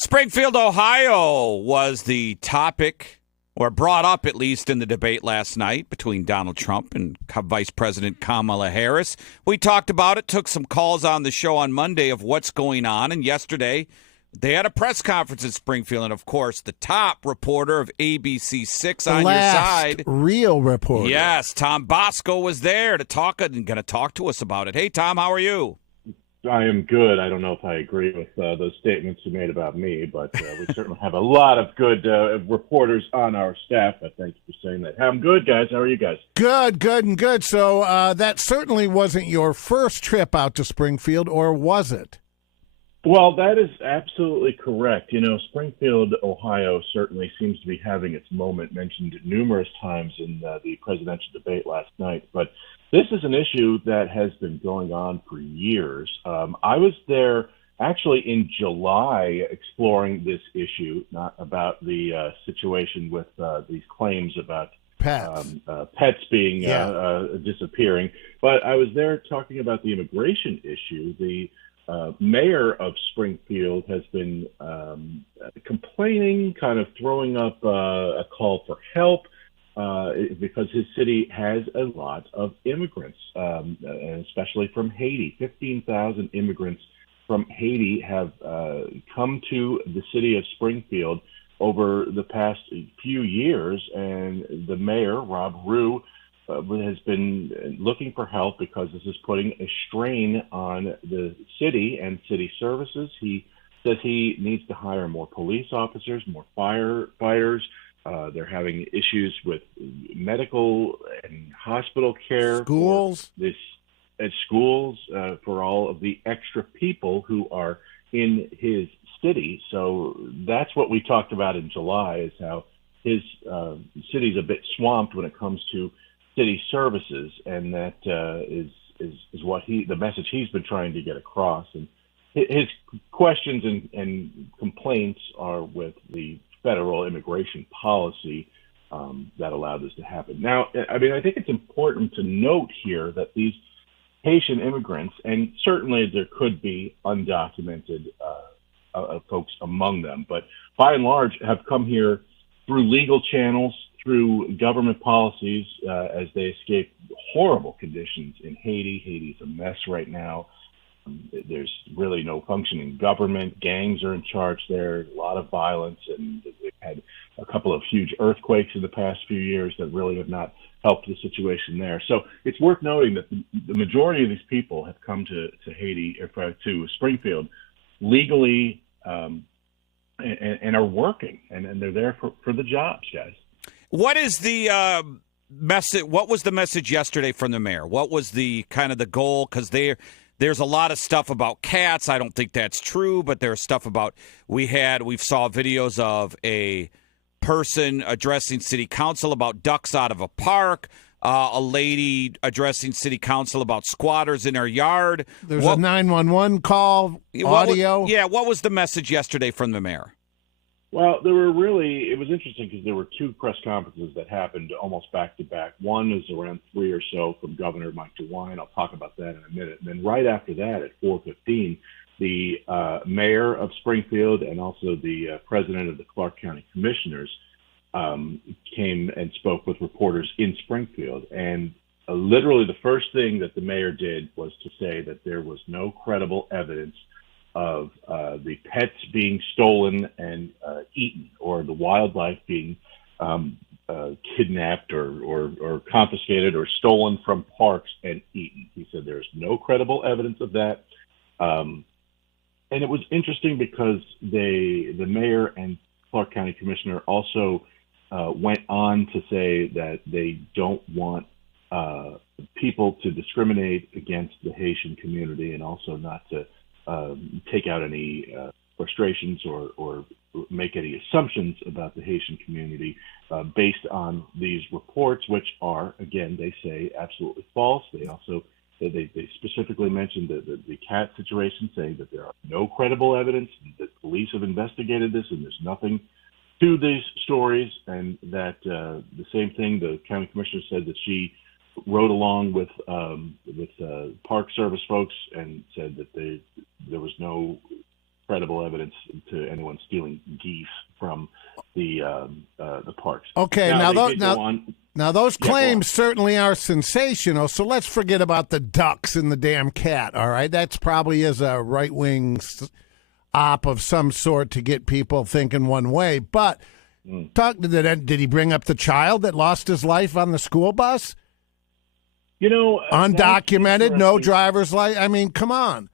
Springfield, Ohio was the topic, or brought up at least in the debate last night between Donald Trump and Vice President Kamala Harris. We talked about it, took some calls on the show on Monday of what's going on, and yesterday they had a press conference in Springfield, and of course the top reporter of ABC6 on your side. Real reporter. Yes, Tom Bosco was there to talk and going to talk to us about it. Hey, Tom, how are you? I am good. I don't know if I agree with those statements you made about me, but we certainly have a lot of good reporters on our staff. But thank you for saying that. I'm good, guys. How are you guys? Good. So that certainly wasn't your first trip out to Springfield, or was it? Well, that is absolutely correct. You know, Springfield, Ohio certainly seems to be having its moment, mentioned numerous times in the presidential debate last night. But this is an issue that has been going on for years. I was there actually in July exploring this issue, not about the situation with these claims about pets being disappearing, but I was there talking about the immigration issue. The mayor of Springfield has been complaining, kind of throwing up a call for help because his city has a lot of immigrants, especially from Haiti. 15,000 immigrants from Haiti have come to the city of Springfield over the past few years, and the mayor, Rob Rue, has been looking for help because this is putting a strain on the city and city services. He says he needs to hire more police officers, more firefighters. They're having issues with medical and hospital care. Schools. Schools for all of the extra people who are in his city. So that's what we talked about in July, is how his city's a bit swamped when it comes to city services, and that is what the message he's been trying to get across. And his questions and complaints are with the federal immigration policy that allowed this to happen. Now, I mean, I think it's important to note here that these Haitian immigrants, and certainly there could be undocumented folks among them, but by and large have come here through legal channels, through government policies, as they escape horrible conditions in Haiti. Haiti's a mess right now. There's really no functioning government. Gangs are in charge there, a lot of violence, and they've had a couple of huge earthquakes in the past few years that really have not helped the situation there. So it's worth noting that the majority of these people have come to Haiti, or to Springfield, legally, and are working, and they're there for the jobs, guys. What is the message? What was the message yesterday from the mayor? What was the kind of the goal? Because there's a lot of stuff about cats. I don't think that's true, but there's stuff about we saw videos of a person addressing city council about ducks out of a park. A lady addressing city council about squatters in her yard. There's a 911 call, audio. What was the message yesterday from the mayor? Well, it was interesting because there were two press conferences that happened almost back to back. One is around 3 or so from Governor Mike DeWine. I'll talk about that in a minute. And then right after that at 4:15, the mayor of Springfield and also the president of the Clark County Commissioners came and spoke with reporters in Springfield. And literally the first thing that the mayor did was to say that there was no credible evidence of the pets being stolen and eaten, or the wildlife being kidnapped or confiscated or stolen from parks and eaten. He said there's no credible evidence of that. And it was interesting because the mayor and Clark County Commissioner also went on to say that they don't want people to discriminate against the Haitian community, and also not to take out any frustrations or make any assumptions about the Haitian community based on these reports, which are, again, they say absolutely false. They also they specifically mentioned the cat situation, saying that there are no credible evidence, that police have investigated this, and there's nothing to these stories, and that the same thing, the county commissioner said that she rode along with Park Service folks and said that there was no credible evidence to anyone stealing geese from the parks. Okay, now those Yeah, claims certainly are sensational, so let's forget about the ducks and the damn cat, all right? That's probably is a right-wing op of some sort to get people thinking one way. But did he bring up the child that lost his life on the school bus? Undocumented, no driver's license. I mean, come on.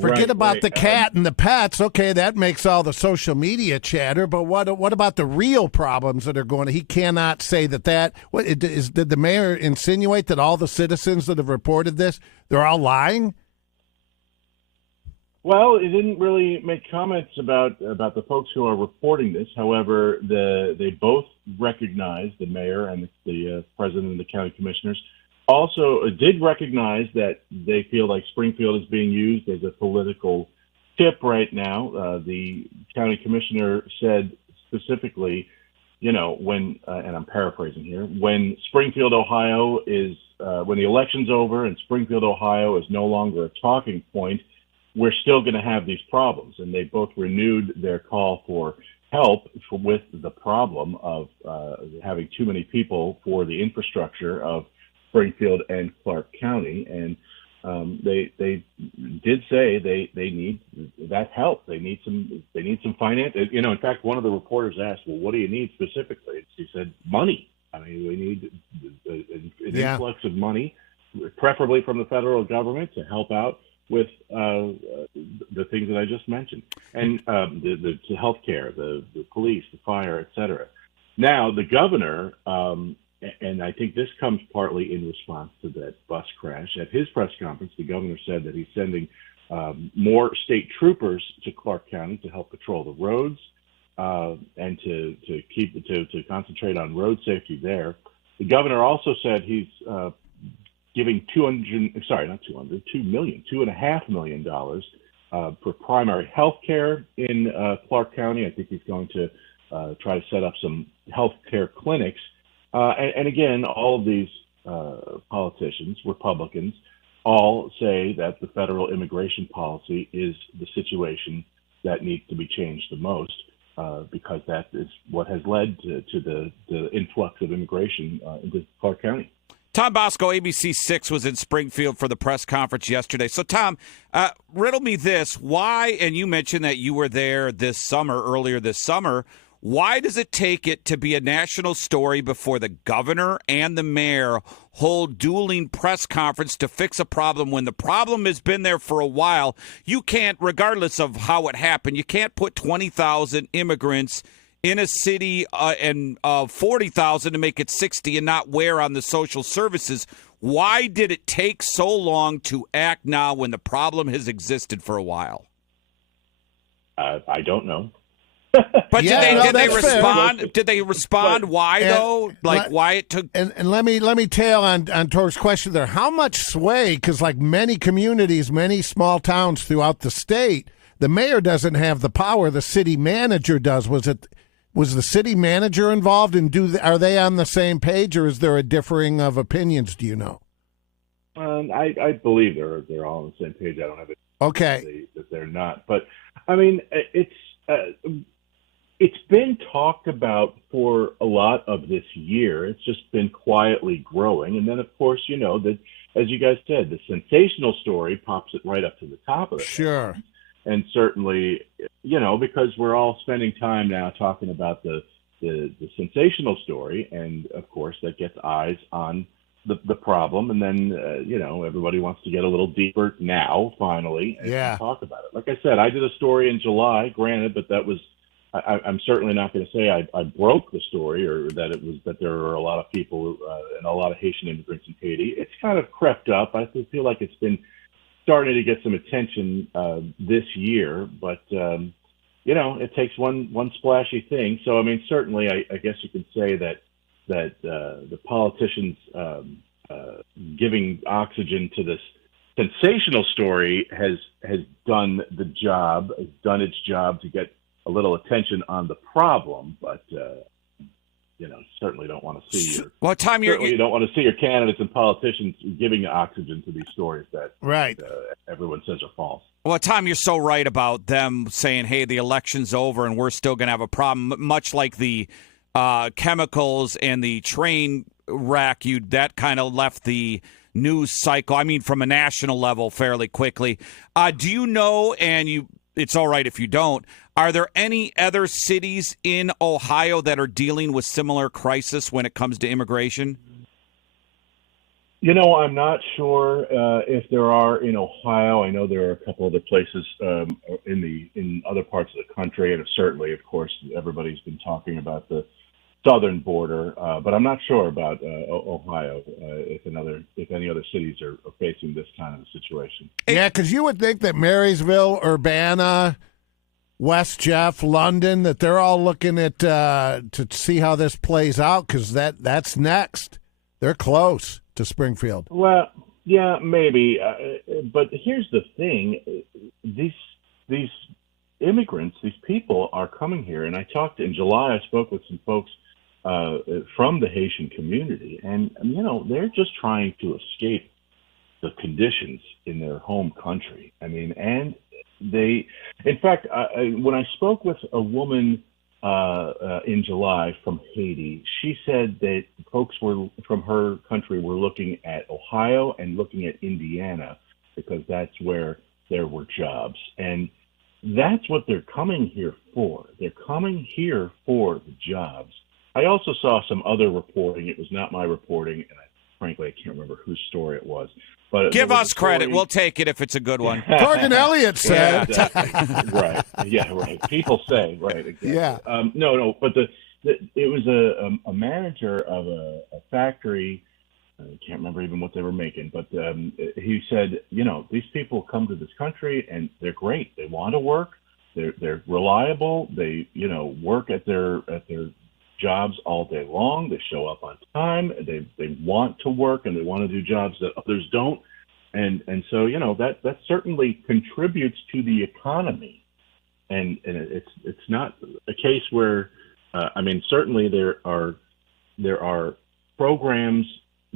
Forget about the cat and the pets. Okay, that makes all the social media chatter. But what about the real problems that are going on? He cannot say that. Did the mayor insinuate that all the citizens that have reported this, they're all lying? Well, it didn't really make comments about the folks who are reporting this. However, they both recognized, the mayor and the president and the county commissioners, also did recognize that they feel like Springfield is being used as a political tip right now. The county commissioner said specifically, when, and I'm paraphrasing here, when Springfield, Ohio when the election's over and Springfield, Ohio is no longer a talking point, we're still going to have these problems. And they both renewed their call for help with the problem of having too many people for the infrastructure of Springfield and Clark County. And they did say they need that help. They need some finance. In fact, one of the reporters asked, well, what do you need specifically? He said, money. I mean, we need an influx of money, preferably from the federal government, to help out with the things that I just mentioned, and the health care, the police, the fire, et cetera. Now, the governor, and I think this comes partly in response to that bus crash, at his press conference, the governor said that he's sending more state troopers to Clark County to help patrol the roads and to concentrate on road safety there. The governor also said he's giving $2.5 million for primary health care in Clark County. I think he's going to try to set up some health care clinics. And again, all of these politicians, Republicans, all say that the federal immigration policy is the situation that needs to be changed the most, because that is what has led to the influx of immigration into Clark County. Tom Bosco, ABC6, was in Springfield for the press conference yesterday. So, Tom, riddle me this. Why, and you mentioned that you were there earlier this summer, why does it take it to be a national story before the governor and the mayor hold dueling press conference to fix a problem when the problem has been there for a while? You can't, regardless of how it happened, you can't put 20,000 immigrants in a city and 40,000 to make it 60 and not wear on the social services. Why did it take so long to act now when the problem has existed for a while? I don't know. But did they respond? Fair. Did they respond? Why though? Why it took? And let me tail on Torg's question there. How much sway? Because like many communities, many small towns throughout the state, the mayor doesn't have the power. The city manager does. Was the city manager involved? And are they on the same page, or is there a differing of opinions? Do you know? I believe they're all on the same page. I don't have it. Okay. That they're not, but I mean it's been talked about for a lot of this year. It's just been quietly growing. And then, of course, that, as you guys said, the sensational story pops it right up to the top of it. Sure. And certainly, because we're all spending time now talking about the sensational story. And, of course, that gets eyes on the problem. And then, everybody wants to get a little deeper now, finally, and talk about it. Like I said, I did a story in July, granted, but that was, I'm certainly not going to say I broke the story, or that there are a lot of people and a lot of Haitian immigrants in Haiti. It's kind of crept up. I feel like it's been starting to get some attention this year, but it takes one splashy thing. So I mean, certainly, I guess you could say that the politicians giving oxygen to this sensational story has done its job to get a little attention on the problem, but certainly don't want to see you don't want to see your candidates and politicians giving oxygen to these stories that right. Everyone says are false. Well, Tom, you're so right about them saying, hey, the election's over and we're still going to have a problem, much like the chemicals and the train wreck. That kind of left the news cycle, from a national level fairly quickly. Do you know, and it's all right if you don't, are there any other cities in Ohio that are dealing with similar crisis when it comes to immigration? I'm not sure if there are in Ohio. I know there are a couple other places in other parts of the country, and certainly, of course, everybody's been talking about the southern border, but I'm not sure about Ohio if any other cities are facing this kind of a situation. Yeah, because you would think that Marysville, Urbana, West Jeff, London, that they're all looking at to see how this plays out, because that's next. They're close to Springfield. Well, yeah, maybe, but here's the thing: these immigrants, these people are coming here, and in July. I spoke with some folks from the Haitian community, and they're just trying to escape the conditions in their home country. And they, in fact, when I spoke with a woman in July from Haiti, she said that folks from her country were looking at Ohio and looking at Indiana because that's where there were jobs. And that's what they're coming here for. They're coming here for the jobs. I also saw some other reporting. It was not my reporting, and frankly, I can't remember whose story it was. But give us credit. We'll take it if it's a good one. Torg Elliott said. Yeah, exactly. Right. Yeah, right. People say, right, exactly. Yeah. No, but it was a manager of a factory. I can't remember even what they were making, but he said, these people come to this country and they're great. They want to work. They're reliable. They, work at their jobs all day long. They show up on time. They want to work and they want to do jobs that others don't. And so, that certainly contributes to the economy. And it's not a case where, certainly there are programs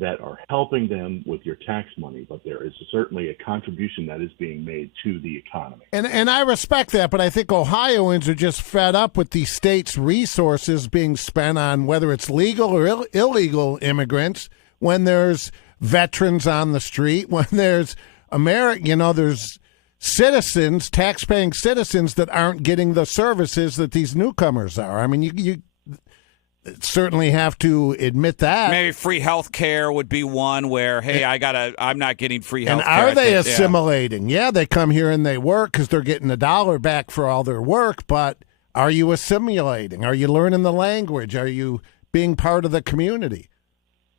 that are helping them with your tax money, but there is certainly a contribution that is being made to the economy. And I respect that, but I think Ohioans are just fed up with the state's resources being spent on whether it's legal or illegal immigrants when there's veterans on the street, when there's there's citizens, tax-paying citizens that aren't getting the services that these newcomers are. You certainly have to admit that. Maybe free health care would be one where, hey, I'm not getting free health care. And are they assimilating? Yeah, they come here and they work because they're getting $1 back for all their work, but are you assimilating? Are you learning the language? Are you being part of the community?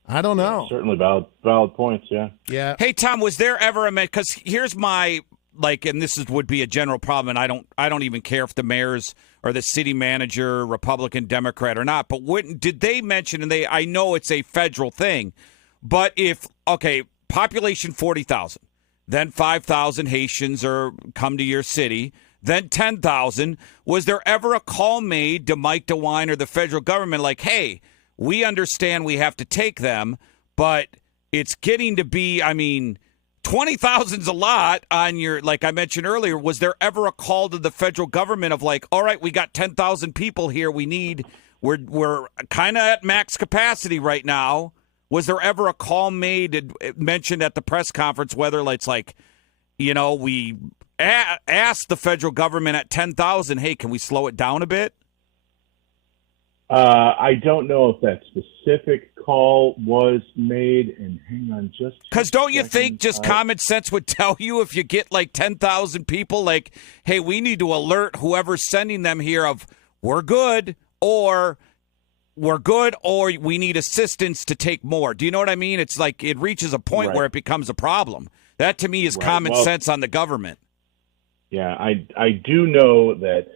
I don't know. Certainly valid points, yeah. Yeah. Hey, Tom, was there ever because here's my, and this would be a general problem, and I don't even care if the mayor's or the city manager, Republican, Democrat or not, but did they mention, and I know it's a federal thing, but if, population 40,000, then 5,000 Haitians come to your city, then 10,000, was there ever a call made to Mike DeWine or the federal government like, hey, we understand we have to take them, but it's getting to be, 20,000's a lot on your, like I mentioned earlier. Was there ever a call to the federal government of all right, we got 10,000 people here. We're kind of at max capacity right now. Was there ever a call made, mentioned at the press conference, whether it's we asked the federal government at 10,000, hey, can we slow it down a bit? I don't know if that specific call was made, and hang on just because don't you think just common sense would tell you if you get 10,000 people, hey, we need to alert whoever's sending them here of we're good or we need assistance to take more. Do you know what I mean? It's it reaches a point where it becomes a problem. That to me is common sense on the government. Yeah, I do know that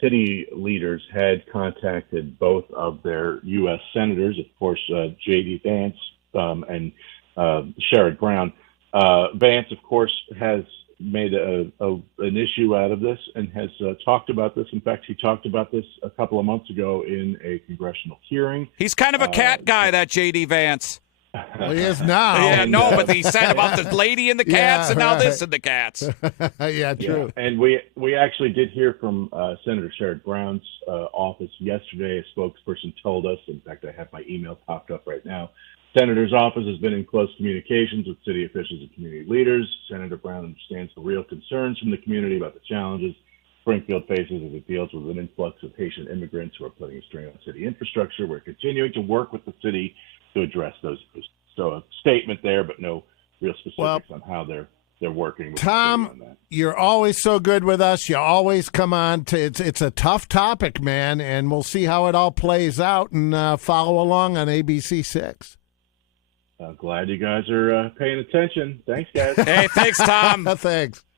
city leaders had contacted both of their U.S. senators, of course, J.D. Vance and Sherrod Brown. Vance, of course, has made an issue out of this and has talked about this. In fact, he talked about this a couple of months ago in a congressional hearing. He's kind of a cat guy, that J.D. Vance. Well, he is now. Yeah, no, but he said about the lady and the cats, and now this and the cats. Yeah, true. Yeah. And we actually did hear from Senator Sherrod Brown's office yesterday. A spokesperson told us, in fact, I have my email popped up right now, Senator's office has been in close communications with city officials and community leaders. Senator Brown understands the real concerns from the community about the challenges Springfield faces as it deals with an influx of Haitian immigrants who are putting a strain on city infrastructure. We're continuing to work with the city to address those issues. So a statement there, but no real specifics on how they're working with Tom, the city on that. You're always so good with us. You always come on. It's a tough topic, man, and we'll see how it all plays out and follow along on ABC6. Glad you guys are paying attention. Thanks, guys. Hey, thanks, Tom. Thanks.